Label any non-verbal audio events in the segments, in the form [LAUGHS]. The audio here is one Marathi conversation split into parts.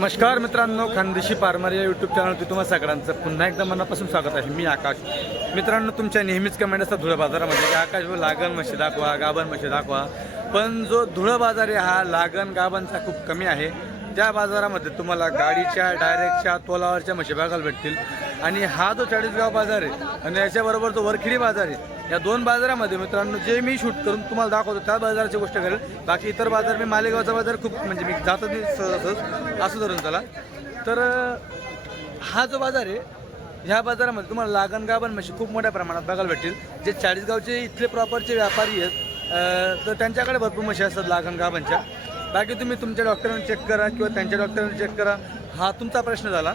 नमस्कार मित्रांनो खानदेशी पारमार या यूट्यूब चॅनलवरती तुम्हाला सगळ्यांचं पुन्हा एकदा मनापासून स्वागत आहे. मी आकाश. मित्रांनो तुमच्या नेहमीच कमेंट असतात धुळं बाजारामध्ये की आकाश हो, लागण म्हशी दाखवा गाभण म्हशी दाखवा. पण जो धुळं बाजार आहे हा लागण गाभांचा खूप कमी आहे. त्या बाजारामध्ये तुम्हाला गाडीच्या डायरेक्टच्या तोलावरच्या म्हशी बघायला भेटतील. आणि हा जो चाळीसगाव बाजार आहे आणि याच्याबरोबर जो वरखिडी बाजार आहे या दोन बाजारामध्ये मित्रांनो जे मी शूट करून तुम्हाला दाखवतो त्या बाजाराची गोष्ट करेल. बाकी इतर बाजार मी मालेगावचा बाजार खूप म्हणजे मी जातो सहज असं धरून चला. तर हा जो बाजार आहे ह्या बाजारामध्ये तुम्हाला लागण गाभण म्हणजे खूप मोठ्या प्रमाणात बघायला भेटतील. जे चाळीसगावचे इथले प्रॉपरचे व्यापारी आहेत तर त्यांच्याकडे भरपूर म्हशी असतात लागण गाभांच्या बाकी तुम्ही तुमच्या डॉक्टरांना चेक करा किंवा त्यांच्या डॉक्टरांना चेक करा. हा तुमचा प्रश्न झाला.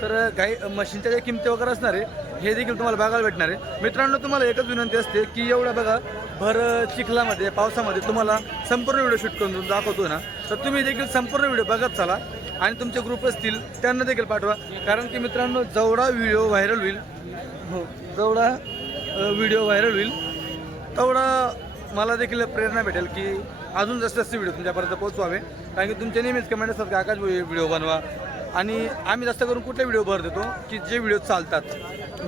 तर गाई मशीनच्या ज्या किमती वगैरे असणार आहे हे देखील तुम्हाला बघायला भेटणार आहे. मित्रांनो तुम्हाला एकच विनंती असते की एवढं बघा भर चिखलामध्ये पावसामध्ये तुम्हाला संपूर्ण व्हिडिओ शूट करून दाखवतो ना तर तुम्ही देखील संपूर्ण व्हिडिओ बघत चला आणि तुमचे ग्रुप असतील त्यांना देखील पाठवा. कारण की मित्रांनो जेवढा व्हिडिओ व्हायरल होईल हो जेवढा व्हिडिओ व्हायरल होईल तेवढा मला देखील प्रेरणा भेटेल की अजून जास्त जास्त व्हिडिओ तुमच्यापर्यंत पोहोचवावे. कारण की तुमचे नेहमीच कमेंट असतात की आकाश व्हिडिओ बनवा. आणि आम्ही जास्त करून कुठले व्हिडिओ भर देतो की जे व्हिडिओ चालतात.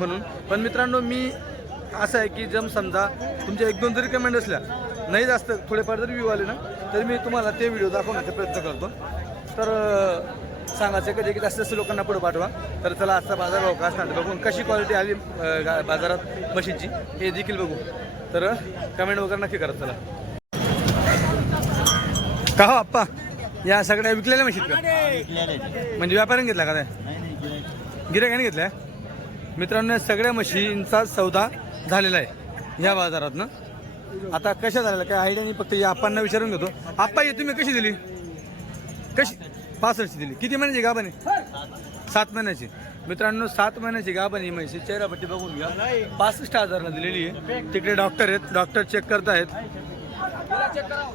म्हणून. पण मित्रांनो मी असं आहे की जम समजा तुमच्या एक दोन जरी कमेंट असल्या नाही जास्त थोडेफार जरी व्ह्यू आले ना तरी मी तुम्हाला ते व्हिडिओ दाखवण्याचा प्रयत्न करतो. तर सांगायचं की जे की जास्त जास्त लोकांना पुढे पाठवा. तर चला आजचा बाजार भाव का असणार बघून. कशी क्वालिटी आली बाजारात म्हशीची हे देखील बघू. तर कमेंट वगैरे नक्की करा चला. का हो आप्पा? या सगळ्या विकलेल्या म्हशीत का? म्हणजे व्यापाऱ्याने घेतला का काय गिरायकाने घेतलाय? मित्रांनो या सगळ्या म्हशींचा सौदा झालेला आहे. या बाजारात ना? आता कशा झालेला काय आयडिया नाही फक्त या आप्पांना विचारून घेतो. आप्पा हे तुम्ही कशी दिली? कशी? पासष्टची दिली. किती महिन्याची गाभण आहे? सात महिन्याची. मित्रांनो सात महिन्याची गाभण ही म्हशी. चेहरापट्टी बघून घ्या. पासष्ट हजारला दिलेली आहे. तिकडे डॉक्टर आहेत. डॉक्टर चेक करत आहेत.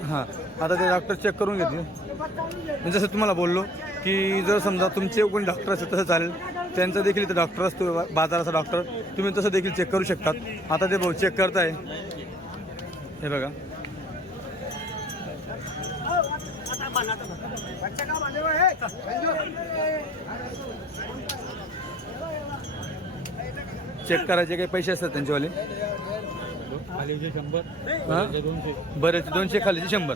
हां. आता ते डॉक्टर चेक करून घेते मी जसं तुम्हाला बोललो की जर समजा तुमचे कोणी डॉक्टर असेल तसं चालेल. त्यांचा देखील इथं डॉक्टर असतो बाजाराचा डॉक्टर तुम्ही तसं देखील चेक करू शकतात. आता ते भाऊ चेक करताय. हे बघा. चेक करायचे काही पैसे असतात त्यांचेवाले हां? बरेच दोनशे खालीचे शंभर.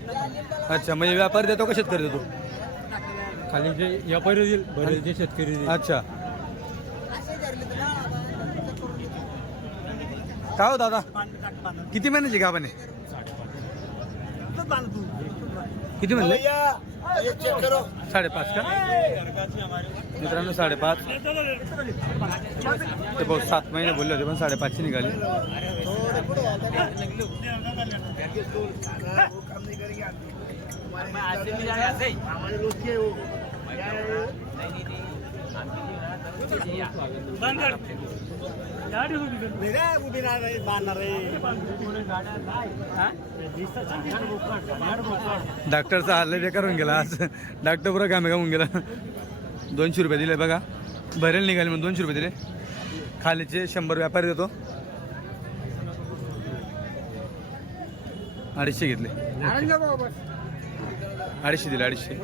अच्छा म्हणजे व्यापारी देतो का शेतकरी देतो? खालीचे व्यापारी देईल बरेचसे शेतकरी देईल. अच्छा. काय हो दादा? किती महिन्याची गाभण आहे किती म्हणले? साडेपाच का? मित्रांनो साडेपाच. ते बहुत सात महिने बोलले होते पण साडेपाचची निघाली. डॉक्टरचा हल्ला बेकार होऊन गेला आज. डॉक्टर पुरा कामे होऊन गेला. दोनशे रुपये दिले बघा. भरेल निघाले म्हणून दोनशे रुपये दिले. खालीचे शंभर व्यापारी देतो. अडीचशे घेतले. अडीचशे दिले अडीचशे.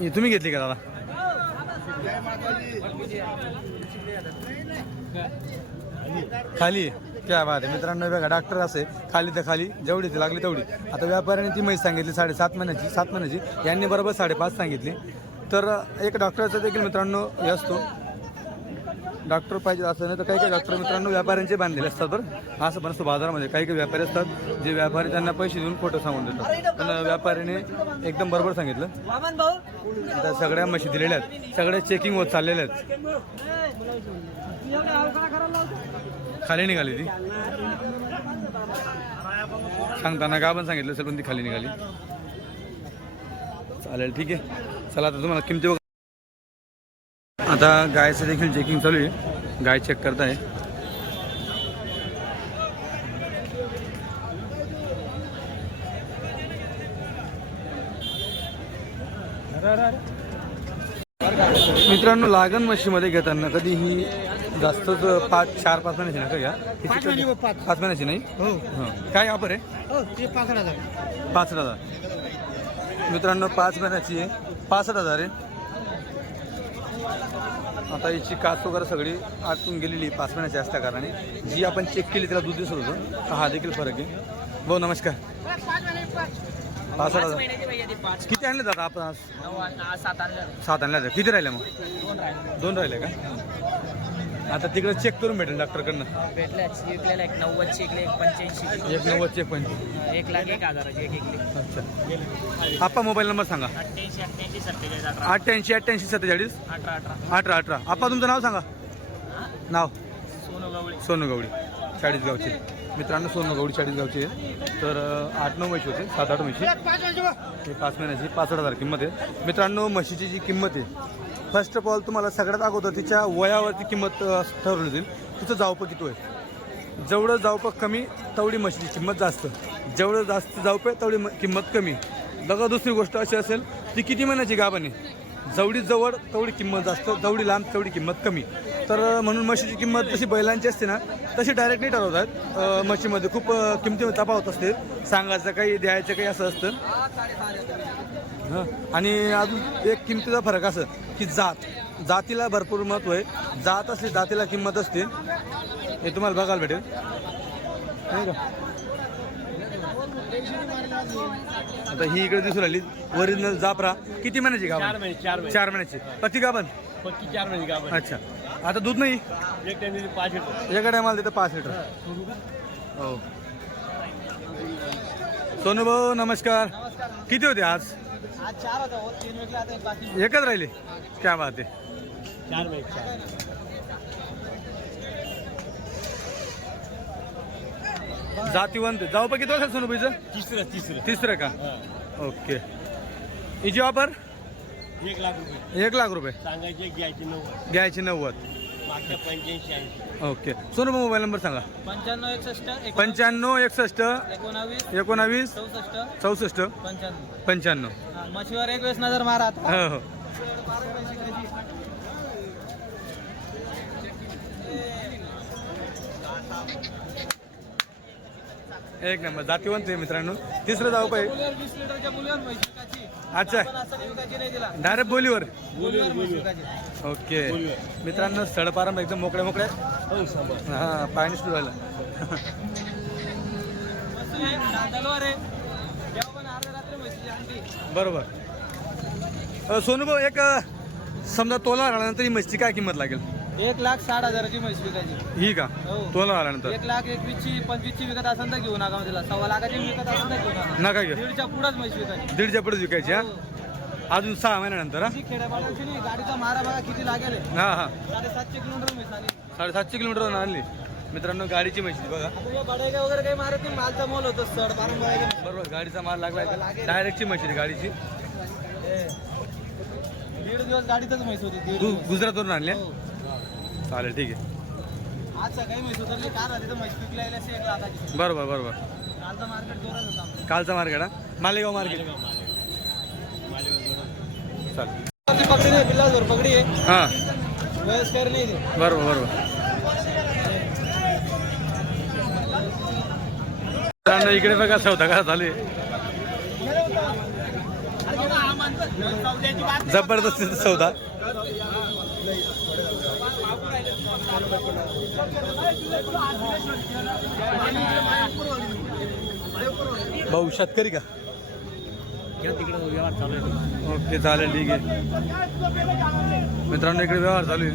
हे तुम्ही घेतली का दादा? खाली. क्या बात आहे. मित्रांनो बघा डॉक्टर असे. खाली तर खाली. जेवढी ती लागली तेवढी. आता व्यापाऱ्याने ती म्हैस सांगितली साडेसात महिन्याची सात महिन्याची यांनी बरोबर साडेपाच सांगितली. तर एक डॉक्टरचा देखील मित्रांनो असतो. डॉक्टर पाहिजे असं नाही तर काही काही डॉक्टर मित्रांनो व्यापाऱ्यांचे बांधलेले असतात बरं. असं पण असतं बाजारामध्ये. काही काही व्यापारी असतात जे व्यापारी त्यांना पैसे देऊन खोटं सांगून देतात. पण व्यापाऱ्याने एकदम बरोबर सांगितलं. आता सगळ्या म्हशी दिलेल्या आहेत. सगळ्या चेकिंग होत चाललेल्या आहेत. खाली निघाली ती. सांगताना का पण सांगितलं असेल पण ती खाली निघाली. चालेल ठीक आहे. चला आता तुम्हाला किमती वगैरे आता गायचं देखील चेकिंग चालू आहे. गाय चेक करताय. मित्रांनो लागण म्हशीमध्ये घेताना कधीही जास्तच पाच चार पाच महिन्याची ना का पाच महिने व पाच. पाच महिन्याची नाही? हो. हं. काय ऑफर आहे? हो ते पासष्ट हजार. पाच हजार. मित्रांनो पाच महिन्याची आहे. पासष्ट हजार आहे. आता हिची काच वगैरे सगळी आटून गेलेली पाच महिन्याची असल्या कारणाने जी आपण चेक केली त्याला दूध दिसत होतं हा देखील फरक आहे. भाऊ नमस्कार. हजार. किती आणले दादा आपण सात आणलं सात आणल्या. किती राहिल्या मग? राहिले दोन राहिले का? आता तिकडे चेक करून भेटेल डॉक्टरकडनं भेटल्या एक नव्वदची एक एक पंच्याऐंशी एक नव्वद चेक एक लाख एक हजाराची एक एक अच्छा. आपा मोबाईल नंबर सांगा. अठ्ठ्याऐंशी अठ्ठ्याऐंशी सत्तेचाळीस अठरा. अठ्ठ्याऐंशी अठ्ठ्याऐंशी सत्तेचाळीस? अठरा अठरा. अठरा अठरा. आपा तुमचं नाव सांगा. नाव? सोनू गवळी. सोनू गवडी चाळीसगावचे मित्रांनो सोनू गवडी चाळीसगावचे तर अं, आठ नऊ म्हशी होते. सात आठ म्हशी. हे पाच महिन्याची पासष्ट हजार किंमत आहे. मित्रांनो म्हशीची जी किंमत आहे फर्स्ट ऑफ ऑल तुम्हाला सगळ्यात अगोदर तिच्या वयावरती किंमत ठरवली जाईल. तिचं जावपं किती आहे जेवढं जावपं कमी तेवढी म्हशीची किंमत जास्त. जेवढं जास्त जावपं तेवढी म- किंमत कमी. बघा दुसरी गोष्ट अशी असेल ती किती महिन्याची गाबाने जेवढी जवळ तेवढी किंमत जास्त जेवढी लांब तेवढी किंमत कमी. तर म्हणून म्हशीची किंमत जशी बैलांची असते ना तशी डायरेक्ट नाही ठरवतात म्हशीमध्ये खूप किमतीमध्ये तपावत असते. सांगायचं काही द्यायचं काही असं असतं. हं. आणि अजून एक किमतीचा फरक असं की जात. जातीला भरपूर महत्त्व आहे. जात असली जातीला किंमत असते. हे तुम्हाला बघायला भेटेल. नाही का आता ही इकडे दिसून राहिली. ओरिजिनल जापरा किती महिन्याची चार महिने चार महिने. चार महिन्याची. पती गाभण? पक्की चार महिने गाभण. अच्छा. आता दूध नाही? एक टाइम पाच येतो एका टायमाला देतं पाच लिटर. हो. सोनू भाऊ नमस्कार. किती होते आज? एकच राहिले? क्या बात आहे. चार चार. जातीवंत. जाऊ पण किती वर्षात सोनूबाईचं तिसरं तिसरं. तिसरं का. ओके. हिची ऑफर एक लाख रुपये. एक लाख रुपये. सांगायचे घ्यायचे नव्वद. घ्यायची नव्वद. ओके. सोनू भाऊ मोबाईल नंबर सांगा. पंच्याण्णव एकसष्ट पंच्याण्णव एकसष्ट एकोणावीस एकोणावीस चौसष्ट चौसष्ट पंच्याण्णव. पंच्याण्णव. मशीवर एक वेळेस नजर मारा आता. हो हो. एक नंबर जातीवंत आहे मित्रांनो. तिसरं जाऊ पाहिजे. अच्छा. डायरेक्ट बोलीवर. ओके. मित्रांनो सडपारंभ एकदम मोकळ्या मोकळ्या हो हा पाणी सुरू झालं. मस्त बरोबर. सोनू भाऊ एक समजा तोला आल्यानंतर ही म्हशीची काय किंमत लागेल? एक लाख साठ हजाराची म्हैस विकायची. ही का? हो. तोला आल्यानंतर? एक लाख एकवीसची पंचवीसची विकत असेल तर घेऊ नका तिला सव्वा लाखाची विकत असेल तर घेऊ नका. नका घे दीडच्या पुढंच म्हैस विकायची. दीडच्या पुढे विकायची हा? हो. अजून सहा महिन्यानंतर हा? खेड्यापाड्याची नाही गाडीचा मारा बघा किती लागेल. आहे. हा हा. साडेसातशे किलोमीटर म्हैस आली साडेसातशे किलोमीटर आणली. मित्रांनो गाडीची म्हशी बघा. आता वगैरे काही मारत नाही मालचा मोल होतो सड मारून बघायला बरोबर गाडीचा माल लागला डायरेक्टची म्हशी गाडीची. दीड दिवस गाडीतच म्हैस होती दीड गु- दिवस. गुजरातवरून आणल्या हो. चालेल ठीक आहे. आज सकाळी म्हैस उतरली कार आली तर म्हैस विकला यायला एक लाखाची बरोबर बरोबर. कालचा मार्केट जोरात होता. आमचं. कालचा मार्केट हा? मालेगाव मार्केट. चालेल. ती पकडी नाही आहे. हां. वयस्कर नाही ती. बरोबर बरोबर. मित्रांनो, इकडे बघा सौदा का चालू आहे जबरदस्त सौदा. भाऊ शेतकरी का? तिकडे व्यवहार चालू आहे. ओके चालेल ठीक आहे. मित्रांनो इकडे व्यवहार चालू आहे.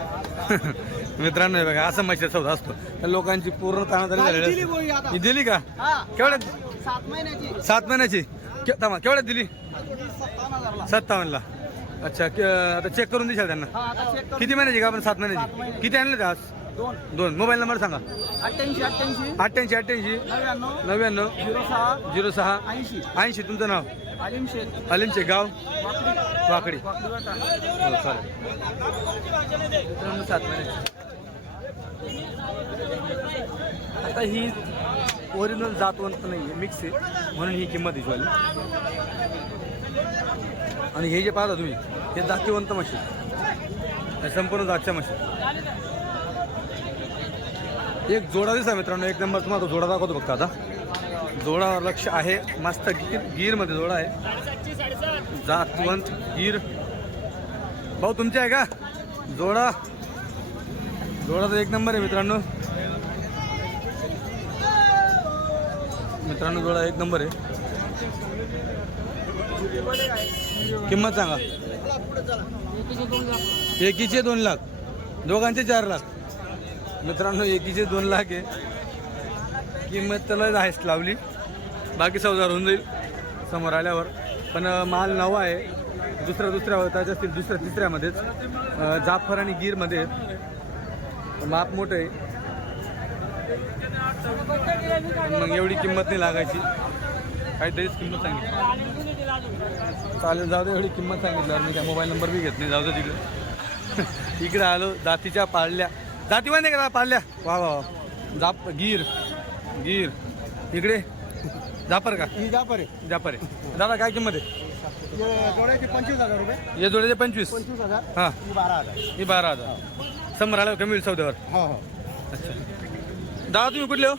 [LAUGHS] मित्रांनो हे बघा असं म्हशीचा सौदा असतो. तर लोकांची पूर्ण ताणाताणी झालेली दिली असते. दिली का? केवढ्यात सात महिन्याची. सात महिन्याची? के- थांबा केवढ्यात दिली? सत्तावन्न हजारला. सत्तावन्नला. अच्छा के- आता चेक करून देशाल त्यांना. हा आता चेक कर किती महिन्याची का आपण सात सात महिन्याची. महिन्याची. किती आणले ते आज? दोन. दोन. मोबाईल नंबर सांगा. अठ्ठ्याऐंशी अठ्ठ्याऐंशी. अठ्ठ्याऐंशी अठ्ठ्याऐंशी. नव्याण्णव. नव्याण्णव. झिरो सहा. झिरो सहा. ऐंशी. ऐंशी तुमचं नाव? शेख अलिम शेख गाव? वाकडी. वाकडी. हो चालेल. सात महिन्याची आता ही ओरिजिनल जातवंत नाही आहे मिक्स आहे. म्हणून ही किंमत आहे वाली आणि हे जे पाहता तुम्ही हे जातीवंत म्हशी हे संपूर्ण जातच्या म्हशी एक जोडा दिसा मित्रांनो एक नंबर तुम्हाला तो जोडा दाखवतो फक्त आता. जोडा लक्ष आहे मस्त गीर गीरमध्ये जोडा आहे. जातवंत गिर भाऊ तुमचे आहे का? जोडा. जोडा तर एक नंबर आहे मित्रांनो. मित्रांनो जोडा एक नंबर आहे. किंमत सांगा. एकीचे दोन लाख. दोघांचे चार लाख. मित्रांनो एकीचे दोन लाख आहे. किंमत त्याला आहेच लावली. बाकी सौजार होऊन जाईल समोर आल्यावर. पण माल नवा आहे. दुसरा दुसऱ्या होताच्या असतील दुसऱ्या तिसऱ्यामध्येच. जाफर आणि गीरमध्ये. माप मोठं आहे. मग एवढी किंमत नाही लागायची. काहीतरीच किंमत सांगितली. चालेल जाऊ दे एवढी किंमत सांगितल्यावर मी त्या मोबाईल नंबर बी घेत नाही. जाऊ दे तिकडे. [LAUGHS] इकडे आलो जातीच्या पाळल्या. जाती नाही का पाळल्या? वा वा वा. जाप गीर. गीर. इकडे. जापर का? ही जापर आहे. जापर आहे. दादा काय किंमत आहे? जोड्याचे पंचवीस हजार रुपये. हे जोड्याचे पंचवीस? पंचवीस हजार. हां. ही बारा हजार. ही बारा हजार. समोर आलं कमी होईल चौद्यावर हो हो. अच्छा. दादा तुम्ही कुठले हो?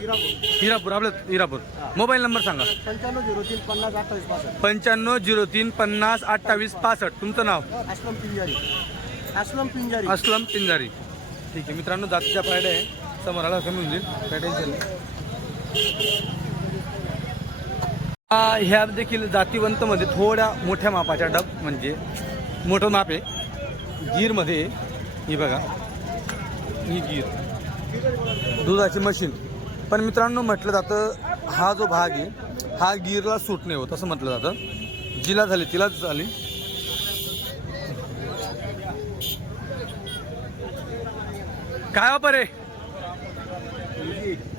हिरापूर. हिरापूर आपलं हिरापूर. मोबाईल नंबर सांगा. पंच्याण्णव झिरो तीन पन्नास अठ्ठावीस पासष्ट. पंच्याण्णव झिरो तीन पन्नास अठ्ठावीस पासष्ट. तुमचं नाव? अस्लम पिंजारी. अस्लम पिंजारी. असलम पिंजारी. ठीक आहे मित्रांनो जातीच्या पायड्या आहे. समोर आला कमी होऊन जाईल? काय टेन्शन नाही ह्या देखील जातीवंतमध्ये थोड्या मोठ्या मापाच्या डब म्हणजे मोठं माप आहे. गीरमध्ये. ही बघा. ही गीर दुधाची मशीन. पण मित्रांनो म्हटलं जातं हा जो भाग आहे हा गीरला सूट नाही होत असं म्हटलं जातं. जिला झाली तिलाच झाली. काय वापर आहे?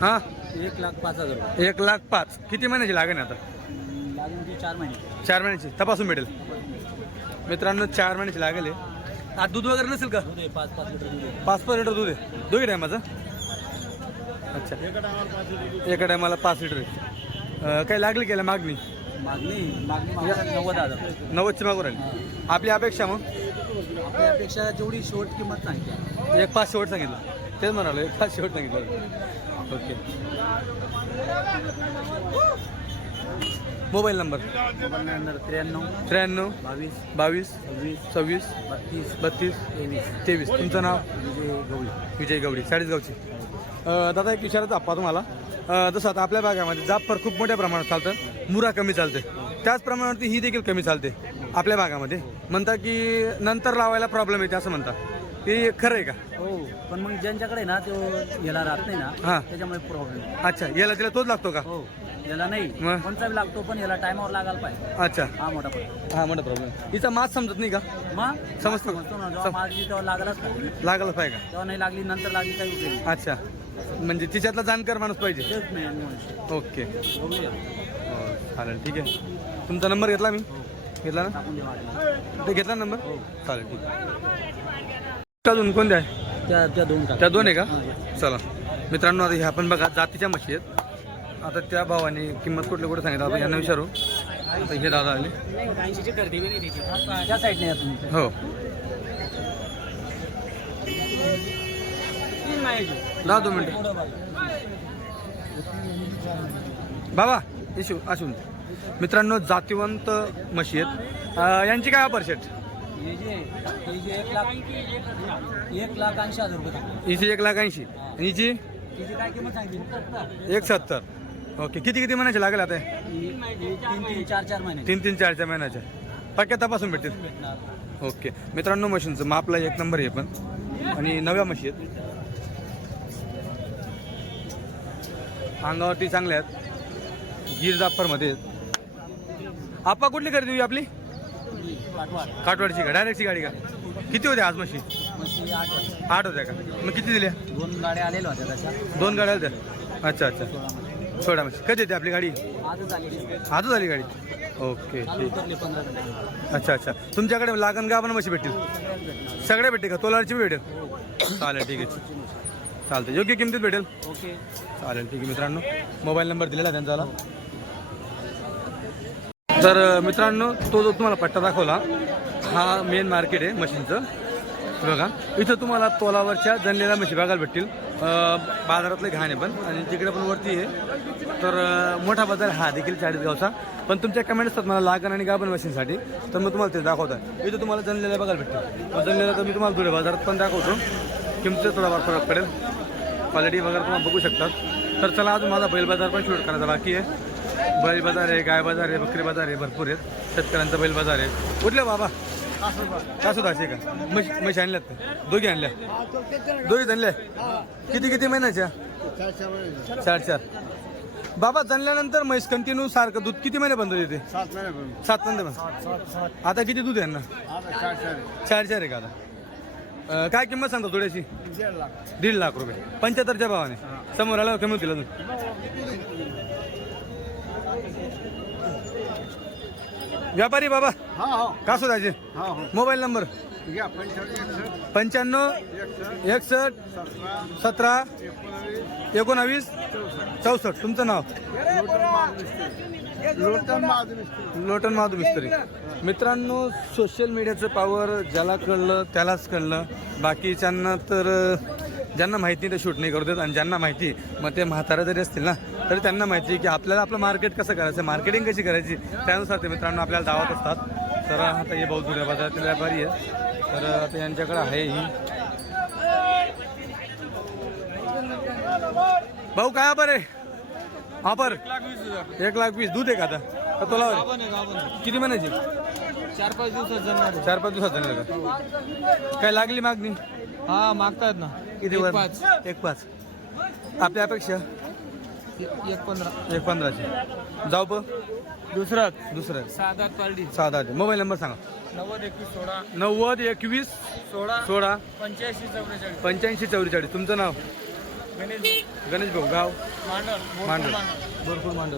हा एक लाख पाच हजार. एक लाख पाच. किती महिन्याची लागेल आता? ती चार महिने. चार महिन्याची. तपासून भेटेल. मित्रांनो चार महिन्याची लागेल आहे. आज दूध वगैरे नसेल का? पाच पाच लिटर दूध आहे. पाच पाच लिटर दूध आहे. दोघी टायमाचं अच्छा. एका टायमाला पाच लिटर आहे. काही लागली केलं मागणी? मागणी नव्वद हजार. नव्वदची मागून राहिली. आपली अपेक्षा मग? आपल्यापेक्षा जेवढी शेवट किंमत सांगितली. एक पाच शेवट सांगितलं. तेच म्हणालो एक पाच शेवट सांगितलं. Okay. Mobile number? Mobile number त्र्याण्णव त्र्याण्णव बावीस बावीस सव्वीस सव्वीस बत्तीस बत्तीस तेवीस. तेवीस. तुमचं नाव? विजय गवळी. विजय गवडी चाळीसगावची अं, दादा एक विचारायचं आप्पा तुम्हाला. जसं आता आपल्या भागामध्ये जाफर खूप मोठ्या प्रमाणात चालतं मुरा कमी चालते. त्याच प्रमाणावरती ही देखील कमी चालते आपल्या भागामध्ये. म्हणता की नंतर लावायला प्रॉब्लेम येते असं म्हणता. की खरं आहे का? हो पण मग ज्यांच्याकडे ना तो याला राहत नाही हा. ना त्याच्यामुळे प्रॉब्लेम अच्छा याला तिला तोच लागतो का? हो. याला नाही. मग? कोणता बी लागतो पण याला टायमावर लागायला पाहिजे. अच्छा. हा मोठा पण हा मोठा प्रॉब्लेम हिचा मास समजत नाही का? मग समजतो. समजतो ना जेव्हा मागली तेव्हा लागलाच पाहिजे. लागलं पाहिजे तेव्हा नाही लागली नंतर लागली काही उपयोग नाही. का अच्छा. म्हणजे तिच्यातला जाणकार माणूस पाहिजे. तेच नाही. ओके. बघूया. हो, चालेल ठीक आहे. तुमचा नंबर घेतला मी? घेतला ना? टाकून दे वाटलं. ते घेतला नंबर? चालेल ठीक आहे. अजून कोणत्या आहे? त्या त्या दोन त्या दोन आहे का? हा. चला. मित्रांनो आता ह्या पण बघा जातीच्या म्हशी आहेत. आता त्या भावाने किंमत कुठले कुठे सांगितलं आपण यांना विचारू. आता हे दादा आले. त्या साईडने या तुम्ही. हो. दहा दोन मिनटं. बाबा इशू असून मित्रांनो जातीवंत म्हशी आहेत. यांची काय ऑफर शेट हे हे एक लाख एक लाख ऐंशी हजार रुपये हिची एक लाख ऐंशी. आणि हिची? तिची काय किंमत सांगितली? एक सत्तर. ओके किती किती महिन्याचे लागेल आता हे? तीन तीन चार चार महिने. तीन तीन चार चार महिन्याच्या पक्क्या तपासून भेटतील. भेटणार. ओके. मित्रांनो मशीनचं मापला एक नंबर आहे पण. आणि नव्या मशी आहेत. अंगावरती चांगल्या आहेत. गिर जाफरमध्ये आहेत. आपा कुठली खरेदी होई आपली? काटवाडची का? डायरेक्टची गाडी का? किती होते आज मशी? मशी रात्री आठ वाजता आठ होत्या का? मग किती दिल्या? दोन गाड्या आलेल्या होत्या तशा. दोन गाड्या होत्या. अच्छा अच्छा. सोळा म्हणजे कधी येते आपली गाडी? आजच आली गाडी? ओके. ठीक अच्छा अच्छा. तुमच्याकडे लागण गाभण म्हशी भेटतील? सगळ्या भेटते का? तोलारची भेटेल? चालेल ठीक आहे. चालतं योग्य किमतीत भेटेल? ओके. चालेल ठीक आहे मित्रांनो. मोबाईल नंबर दिलेला त्यांचा. तर मित्रांनो तो जो तुम्हाला पट्टा दाखवला हा मेन मार्केट आहे मशीनचं. बघा. इथं तुम्हाला तोलावरच्या जनलेल्या म्हशी बघायला भेटतील. बाजारातले घाण आहे पण आणि तिकडे पण वरती आहे. तर मोठा बाजार हा देखील चाळीसगावचा. पण तुमच्या कमेंट असतात मला लागण आणि गाभण मशीनसाठी तर मग तुम्हाला ते दाखवतात. इथं तुम्हाला जनलेला बघायला भेटतो. जनलेला तर मी तुम्हाला धुळे बाजारात पण दाखवतो. किमतीचा थोडा फरक पडेल. क्वालिटी वगैरे तुम्हाला बघू शकतात. तर चला अजून माझा बैल बाजार पण शूट करायचा बाकी आहे. बैल बाजार आहे गाय बाजार आहे बकरी बाजार आहे भरपूर आहेत. शेतकऱ्यांचा बैल बाजार आहे. कुठल्या बाबा. सुद्धा असे का म्हशी म्हशी आणल्यात का? दोघी आणल्या दोघी आणल्या? किती किती महिन्याच्या? चार चार बाबा जनल्यानंतर म्हैस कंटिन्यू सारखं दूध किती महिने बंद देते सात महिने बंद. आता किती दूध आहे यांना चार चार चार चार आहे का आता? काय किंमत सांगतो थोड्याशी दीड लाख. रुपये. पंच्याहत्तरच्या भावाने. समोर आला कमी होतील अजून. व्यापारी बाबा? हा हो. का शोधायचे? हा हो. Mobile number? पंच्याण्णव एकसष्ट. सतरा. एकोणावीस. चौसष्ट. तुमचं नाव? लोटन लोटन महादू मिस्त्री. मित्रांनो सोशल मीडियाचं पावर ज्याला कळलं त्यालाच कळलं. बाकीच्यांना तर ज्यांना माहिती ते शूट नाही करू देत आणि ज्यांना माहिती मग ते म्हातारा जरी असतील ना तरी त्यांना माहिती की आपल्याला आपलं मार्केट कसं करायचं मार्केटिंग कशी करायची? त्यानुसार ते मित्रांनो आपल्याला दावत असतात. तर आता हे बहुत जुन्या बाजारातील व्यापारी आहे तर आता यांच्याकडे आहे ही. भाऊ काय ऑफर आहे? ऑफर? एक लाख वीस दूध आहे का आता? आहे? किती महिन्याची चार पाच दिवसात जाणार चार पाच दिवसात झालं का? काय लागली मागणी? हा मागतायत ना. किती वर? पाच. एक पाच. आपल्या अपेक्षा? एक पंधरा. एक पंधराची जाऊ प. दुसराच. दुसरं सात आठ पार्टी सात आठ मोबाईल नंबर सांगा. नव्वद एकवीस सोळा. नव्वद एकवीस सोळा. सोळा. पंच्याऐंशी चौवेचाळीस. पंच्याऐंशी चौवेचाळीस. तुमचं नाव? गणेश गणेश भाऊ. गाव? मांडर मांडर भरपूर मांडर